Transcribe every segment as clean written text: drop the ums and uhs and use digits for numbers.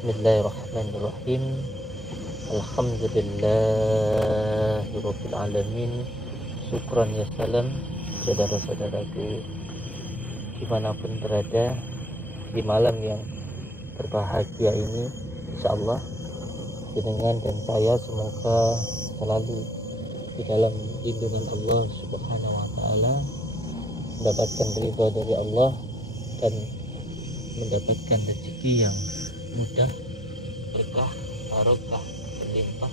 Bismillahirrahmanirrahim. Alhamdulillahirabbil alamin. Syukran ya salam. Saudara-saudaraku dimanapun berada di malam yang berbahagia ini, insyaallah jenengan dan saya semoga selalu di dalam lindungan Allah Subhanahu wa taala, mendapatkan ridha dari Allah dan mendapatkan rezeki yang mudah, berkah, barokah, berlimpah,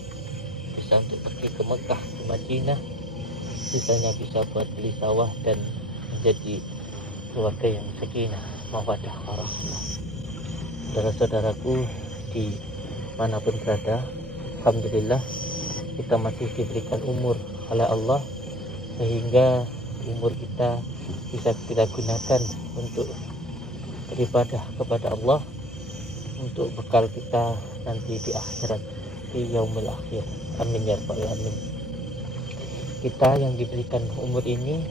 bisa untuk pergi ke Mekah, ke Madinah, sisanya bisa buat beli sawah dan menjadi keluarga yang sakinah, mawaddah, warahmah. Saudara-saudaraku di manapun berada, alhamdulillah kita masih diberikan umur oleh Allah sehingga umur kita bisa kita gunakan untuk beribadah kepada Allah, untuk bekal kita nanti di akhirat, di yaumil akhir. Amin ya rabbal alamin. Kita yang diberikan umur ini,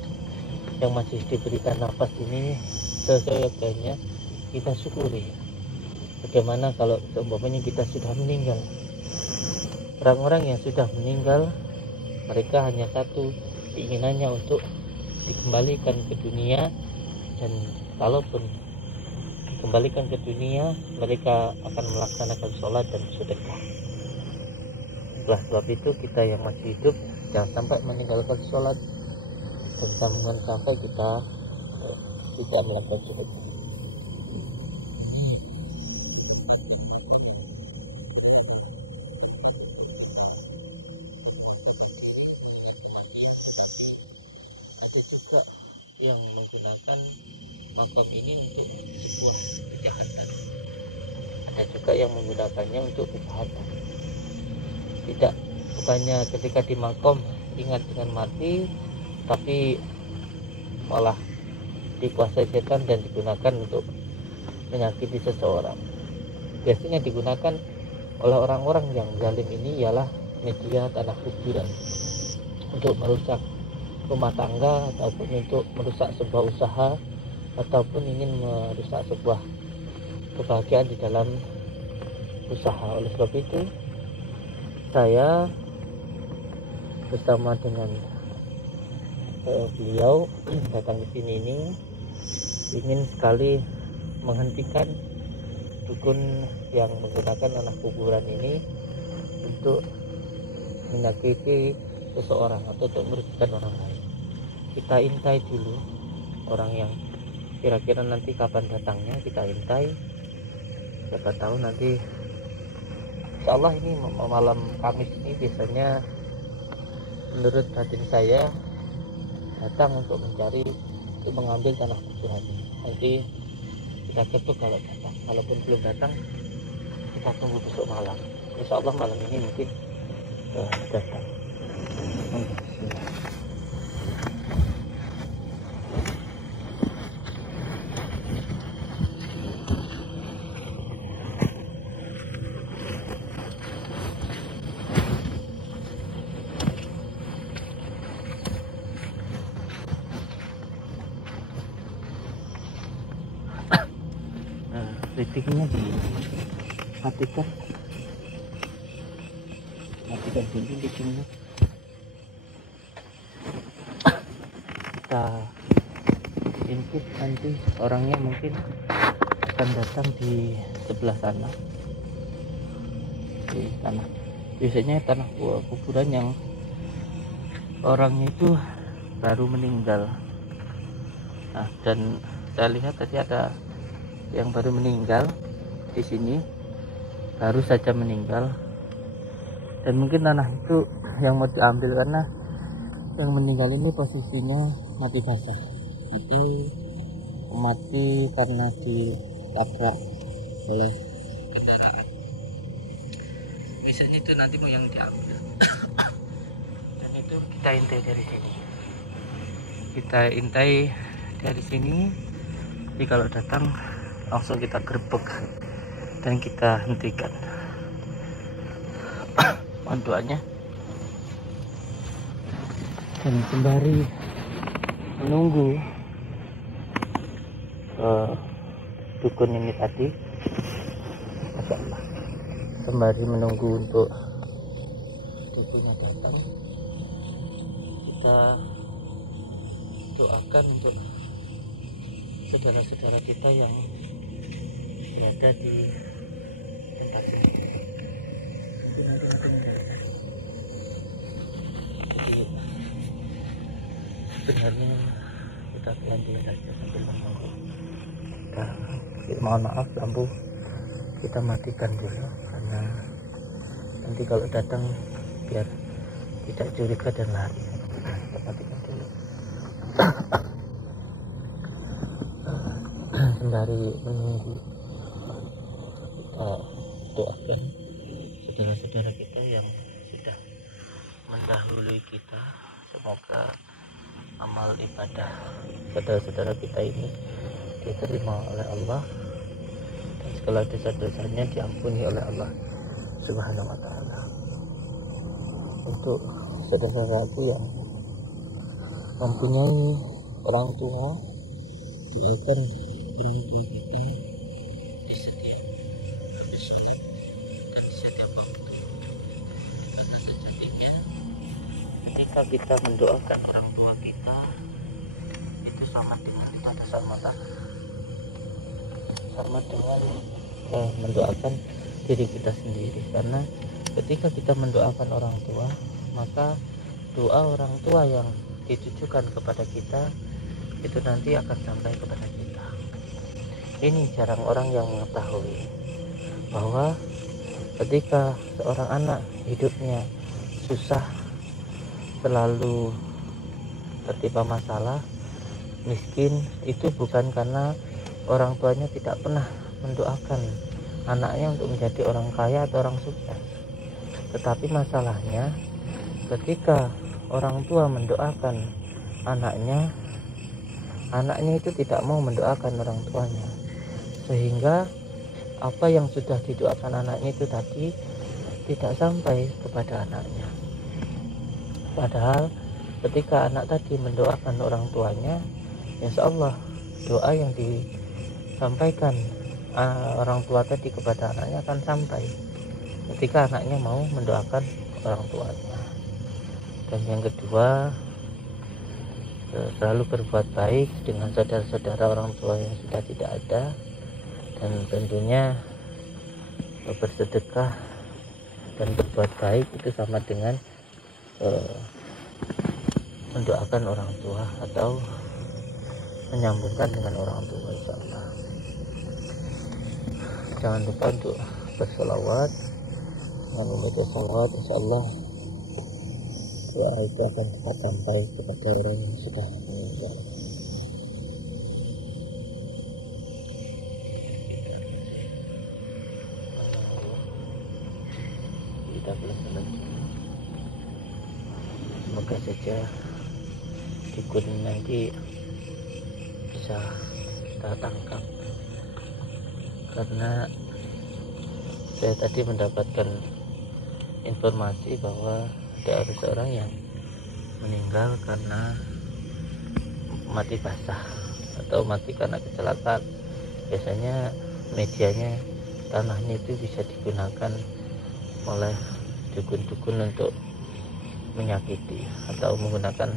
yang masih diberikan nafas ini, seyogyanya kita syukuri. Bagaimana kalau seumpamanya kita sudah meninggal? Orang-orang yang sudah meninggal, mereka hanya satu keinginannya untuk dikembalikan ke dunia, dan kalaupun dikembalikan ke dunia mereka akan melaksanakan sholat dan sedekah. Oleh sebab itu kita yang masih hidup jangan sampai meninggalkan sholat, dan jangan sampai kita tidak melakukan sedekah. Ada juga yang menggunakan makam ini untuk sebuah kejahatan, ada juga yang menggunakannya untuk kejahatan. Tidak, bukannya ketika di makam ingat dengan mati, tapi malah dikuasai setan dan digunakan untuk menyakiti seseorang. Biasanya digunakan oleh orang-orang yang zalim ini ialah media tanah kuburan untuk merusak rumah tangga, ataupun untuk merusak sebuah usaha, ataupun ingin merusak sebuah kebahagiaan di dalam usaha. Oleh sebab itu saya bersama dengan beliau datang ke sini ini ingin sekali menghentikan dukun yang menggunakan tanah kuburan ini untuk menyakiti seseorang atau untuk merugikan orang lain. Kita intai dulu orang yang kira-kira nanti kapan datangnya, kita intai. Siapa tahu nanti insyaallah ini malam Kamis ini biasanya menurut batin saya datang untuk mencari, untuk mengambil tanah kuburan. Nanti kita ketuk kalau datang, kalaupun belum datang kita tunggu besok malam. Insyaallah malam ini mungkin datang. Ratingnya dimatikan dulu ratingnya. Kita input nanti orangnya mungkin akan datang di sebelah sana, di tanah, biasanya tanah kuburan yang orangnya itu baru meninggal. Nah, dan saya lihat tadi ada yang baru meninggal di sini, baru saja meninggal, dan mungkin tanah itu yang mau diambil karena yang meninggal ini posisinya mati basah atau mati karena ditabrak oleh kendaraan. Biasanya itu nanti mau yang diambil dan itu kita intai dari sini, jadi kalau datang langsung kita gerbek dan kita hentikan. Mohon doanya. Dan sembari menunggu dukun ini tadi, Masya Allah, sembari menunggu untuk tubuhnya datang, kita doakan untuk saudara-saudara kita yang berada di tempat ini. Jadi sebenarnya kita pelan-pelan saja sambil menunggu. Mohon maaf, lampu kita matikan dulu karena nanti kalau datang biar tidak curiga dan lari. Kita matikan dulu. Sembari menunggu, kita doakan saudara-saudara kita yang sudah mendahului kita. Semoga amal ibadah saudara-saudara kita ini diterima oleh Allah dan segala dosa-dosanya diampuni oleh Allah Subhanahu wa Ta'ala. Untuk saudara-saudaraku yang mempunyai orang tua, doakan ketika kita mendoakan orang tua kita, itu sama dengan mendoakan diri kita sendiri. Karena ketika kita mendoakan orang tua, maka doa orang tua yang ditujukan kepada kita itu nanti akan sampai kepada kita. Ini jarang orang yang mengetahui bahwa ketika seorang anak hidupnya susah, selalu tertimpa masalah, miskin, itu bukan karena orang tuanya tidak pernah mendoakan anaknya untuk menjadi orang kaya atau orang sukses. Tetapi masalahnya ketika orang tua mendoakan anaknya itu tidak mau mendoakan orang tuanya, sehingga apa yang sudah didoakan anaknya itu tadi tidak sampai kepada anaknya. Padahal ketika anak tadi mendoakan orang tuanya, insya Allah doa yang disampaikan orang tua tadi kepada anaknya akan sampai ketika anaknya mau mendoakan orang tuanya. Dan yang kedua, selalu berbuat baik dengan saudara-saudara orang tua yang sudah tidak ada, dan tentunya bersedekah dan berbuat baik itu sama dengan mendoakan orang tua atau menyambungkan dengan orang tua, insyaallah. Jangan lupa untuk berselawat. Dengan membaca salawat, insyaallah doa itu akan cepat sampai kepada orang yang sudah meninggal. Kita belum selesai. Semoga saja dukun nanti bisa kita tangkap, karena saya tadi mendapatkan informasi bahwa ada seorang yang meninggal karena mati basah atau mati karena kecelakaan. Biasanya medianya, tanahnya itu bisa digunakan oleh dukun-dukun untuk menyakiti atau menggunakan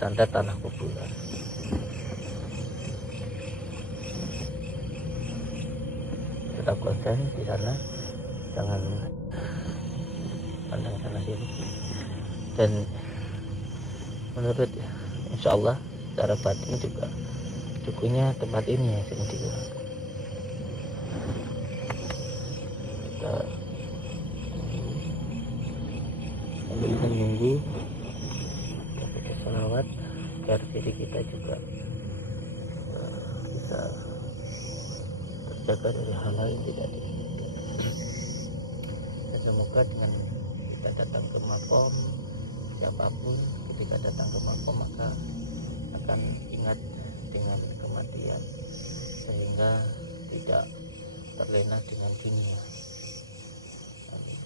santet tanah kuburan. Tetap konsen di sana, jangan pandang sana sini. Dan menurut insyaallah secara batin juga dukunnya tempat ini yang sering digunakan. Kita sambil menunggu baca salawat agar diri kita juga bisa terjaga dari hal-hal yang tidak diinginkan. Dan semoga dengan kita datang ke makom, siapapun ketika datang ke makom maka akan ingat dengan kematian, sehingga tidak terlena dengan dunia. Amin.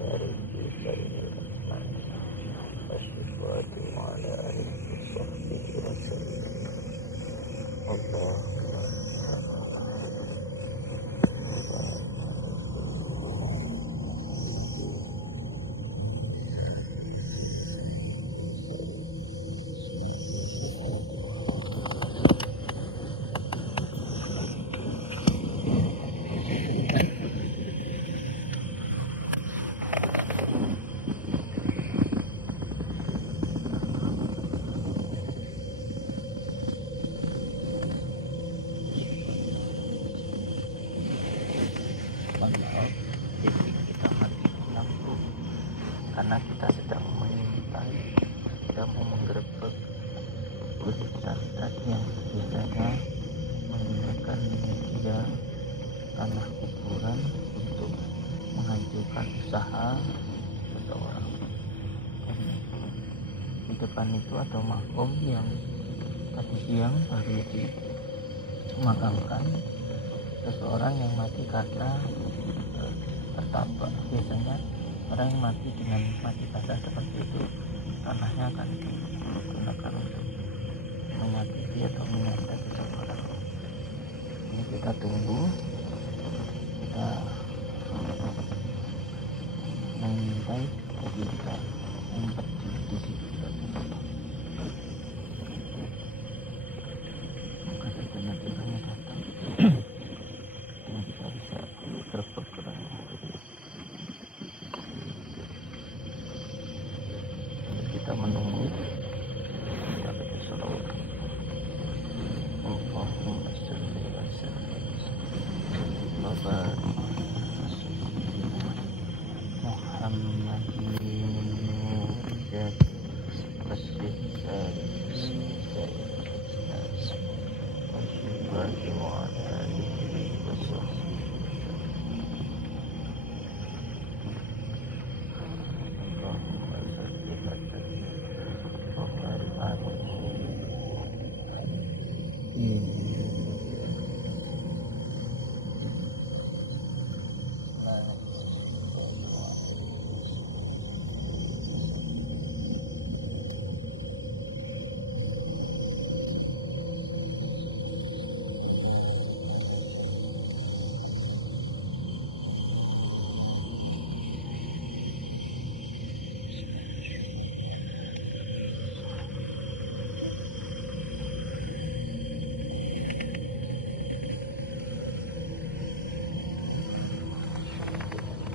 dari kita ini Asyifati ma'ala alihi sahbihi wa sallam. Allah karena kita sedang mengintai, sedang menggerebek hutan tadi yang biasanya menggunakan media tanah kuburan untuk menghancurkan usaha seseorang. Di depan itu ada makom yang tadi siang baru dimakamkan seseorang yang mati karena tertabrak. Biasanya orang yang mati dengan mati basah seperti itu, tanahnya akan digunakan untuk menyakiti atau menyandra seseorang. Ini kita tunggu, kita mengintai, jadi kita berdiri di situ. Maka saja nanti orangnya datang, dan kita bisa terbang ke dalam. Kita menunggu, kita baca salawat. Allahumma salli wa sallim wa barik Muhammadin nurijat wasyidari wasyidari wa alihi wa sahbihi.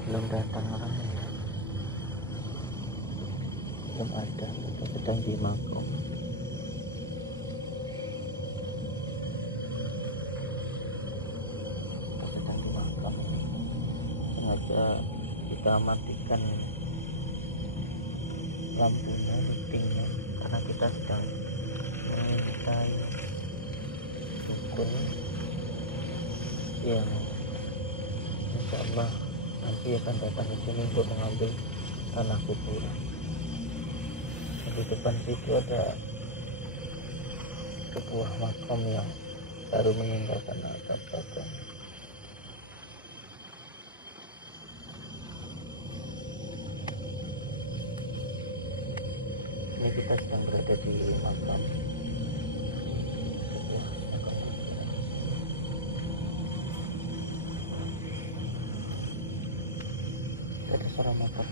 Belum datang orangnya, belum ada, kita sedang di makom. Kita sedang di makam. Sengaja kita matikan lampunya, lightingnya, karena kita sedang mengintai dukun yang insya Allah nanti akan datang ke sini untuk mengambil tanah kuburan. Di depan situ ada sebuah makam yang baru meninggalkan atap belakang. Ini kita sedang berada di makam. Ada suara motor.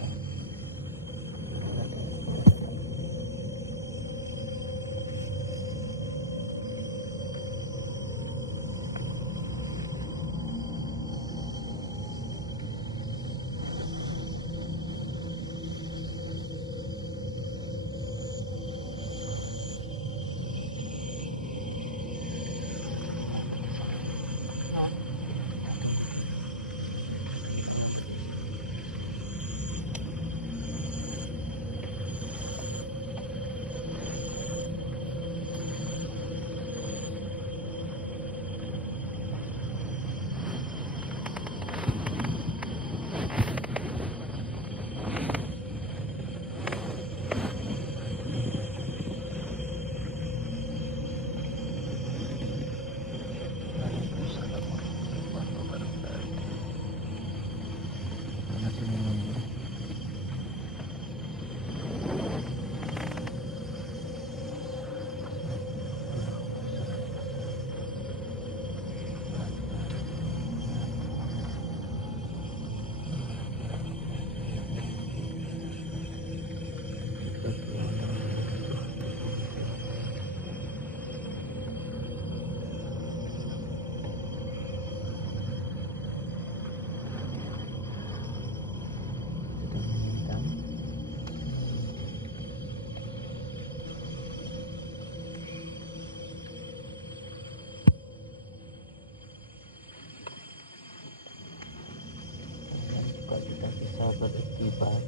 kita beriktibar,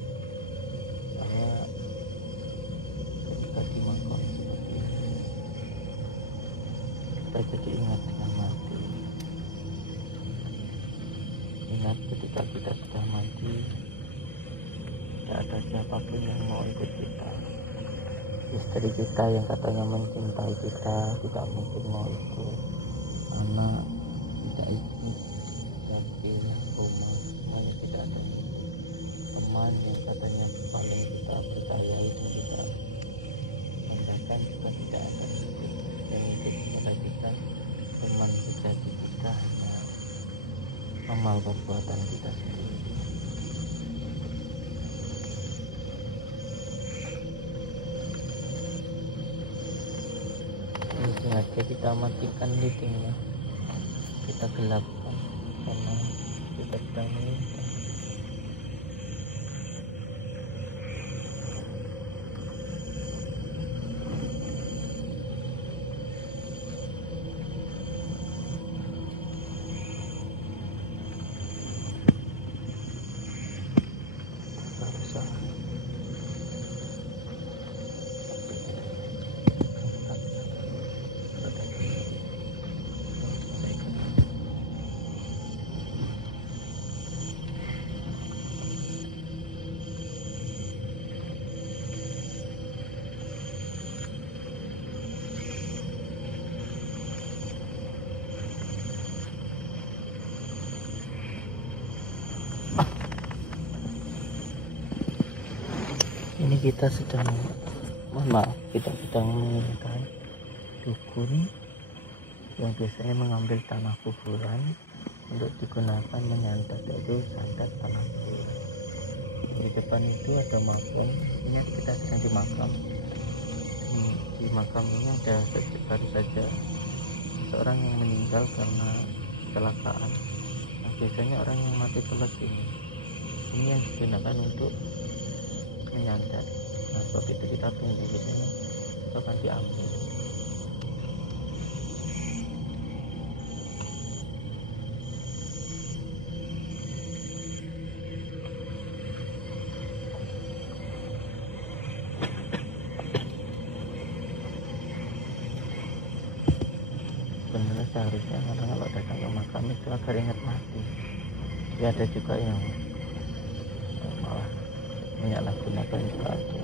karena ketika di makam seperti ini kita jadi ingat dengan mati. Ingat ketika kita sudah mati, tidak ada siapapun yang mau ikut kita. Istri kita yang katanya mencintai kita tidak mungkin mau ikut, anak tidak ikut, dapil, rumah, semuanya tidak ada. Teman yang katanya paling kita percaya itu tidak, bahkan juga tidak akan ikut. Yang ikut kepada kita teman sejati kita hanya amal perbuatan kita sendiri. Ini sengaja kita matikan lightingnya, kita gelapkan karena kita sedang meninggal. Ini kita sedang, kita sedang menginginkan dukun yang biasanya mengambil tanah kuburan untuk digunakan menyantet, yaitu santet tanah kuburan. Di depan itu ada makam. Ini kita sedang di makam. Di makam ini ada baru saja seorang yang meninggal karena kecelakaan. Nah, biasanya orang yang mati telat ini yang digunakan untuk menyantet. Nah, sebab itu kita tunggu, biasanya itu akan diambil. Sebenarnya seharusnya orang kalau datang ke makam itu agar ingat mati. Ya ada juga yang malah menyalahgunakan juga ada.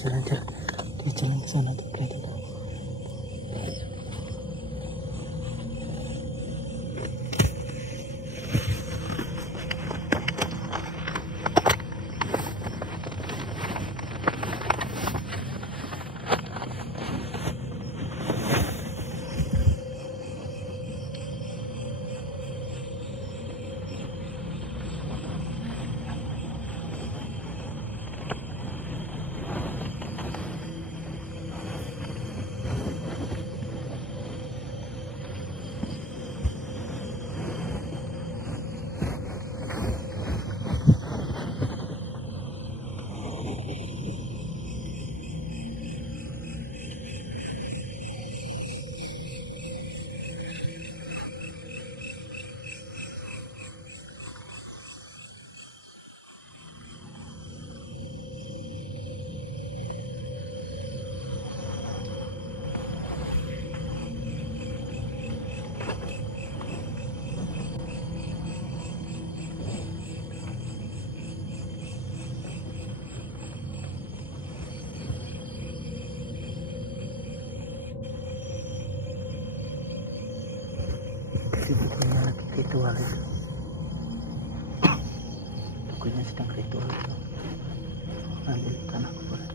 Jalan dia jalan ke sana tuh, kelihatan. Bukunya lagi ritual itu. Bukunya sedang ritual itu. Ambil tanah kuburan.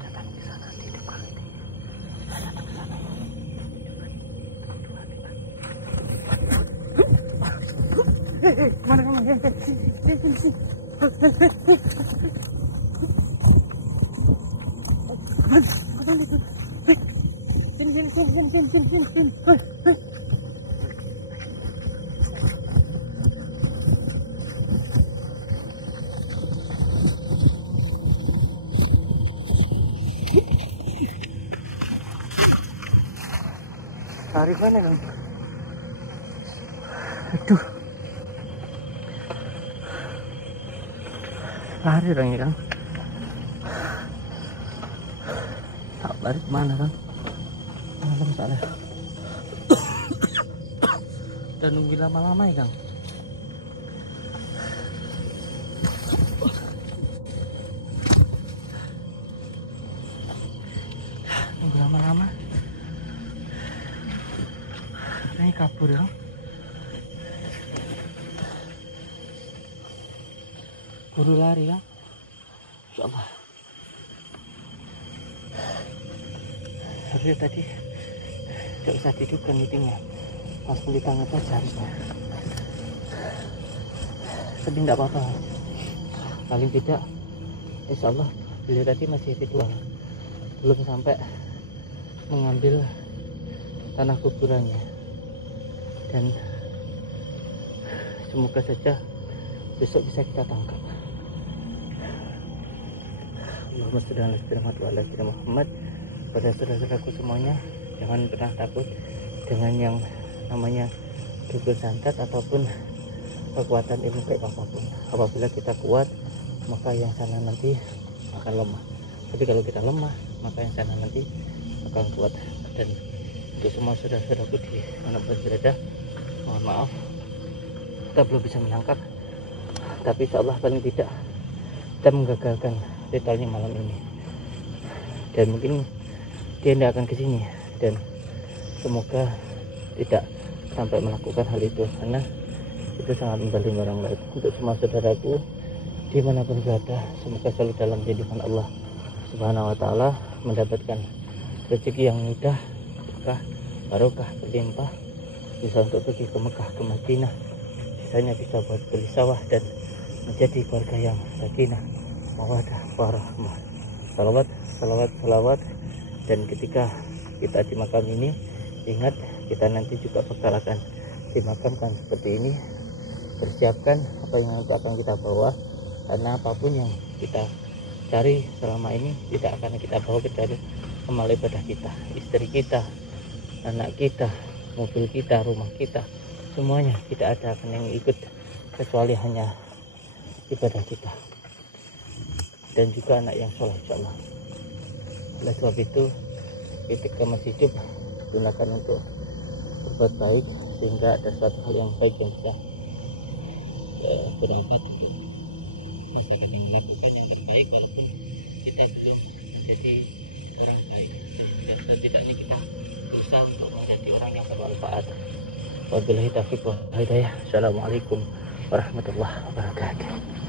Datang ke sana di depan ini. Datang ke sana. Kemana kamu? Sini. Sini. Tarik mana kan? Aduh. Lari orangnya kan. Tak lari kemana kan? Malam salah. Dan nunggu lama-lama ya Kang. Nunggu lama-lama. Ini kabur ya. Buru lari ya. Insyaallah. Harusnya tadi tidak usah dihidupkan meetingnya, langsung di tangan saja harusnya. Tapi tidak apa-apa, paling tidak insyaallah beliau tadi masih ritual, belum sampai mengambil tanah kuburannya. Dan semoga saja besok bisa kita tangkap. Allahumma sholli ala sayyidina Muhammad. Pada saudara-saudaraku semuanya, jangan pernah takut dengan yang namanya dukun santet ataupun kekuatan ilmu kayak apapun. Apabila kita kuat, maka yang sana nanti akan lemah. Tapi kalau kita lemah, maka yang sana nanti akan kuat. Dan untuk semua saudara-saudaraku di manapun berada, mohon maaf kita belum bisa menangkap, tapi insyaallah paling tidak kita menggagalkan ritualnya malam ini. Dan mungkin dia tidak akan ke sini, dan semoga tidak sampai melakukan hal itu, karena itu sangat membantu orang lain. Untuk semua saudaraku dimanapun berada, semoga selalu dalam lindungan Allah Subhanahu wa Ta'ala, mendapatkan rezeki yang mudah, berkah, barokah, berlimpah, bisa untuk pergi ke Mekah, ke Madinah, sisanya bisa buat beli sawah dan menjadi keluarga yang sakinah, mawadah, warahmah. Salawat. Dan ketika kita di makam ini, ingat kita nanti juga bakal akan dimakamkan seperti ini. Persiapkan apa yang akan kita bawa, karena apapun yang kita cari selama ini tidak akan kita bawa kecuali amal ibadah kita, istri kita, anak kita, mobil kita, rumah kita, semuanya tidak ada akan yang ikut kecuali hanya ibadah kita dan juga anak yang soleh, insyaallah. Oleh sebab itu, ketika masih hidup gunakan untuk berbuat baik, sehingga ada suatu hal yang baik yang kita berobat untuk masyarakat yang melakukan yang terbaik, walaupun kita belum jadi orang baik, dan setidaknya kita berusaha untuk menjadi orang yang bermanfaat. Wabillahi taufiq wal hidayah. Assalamualaikum warahmatullahi wabarakatuh.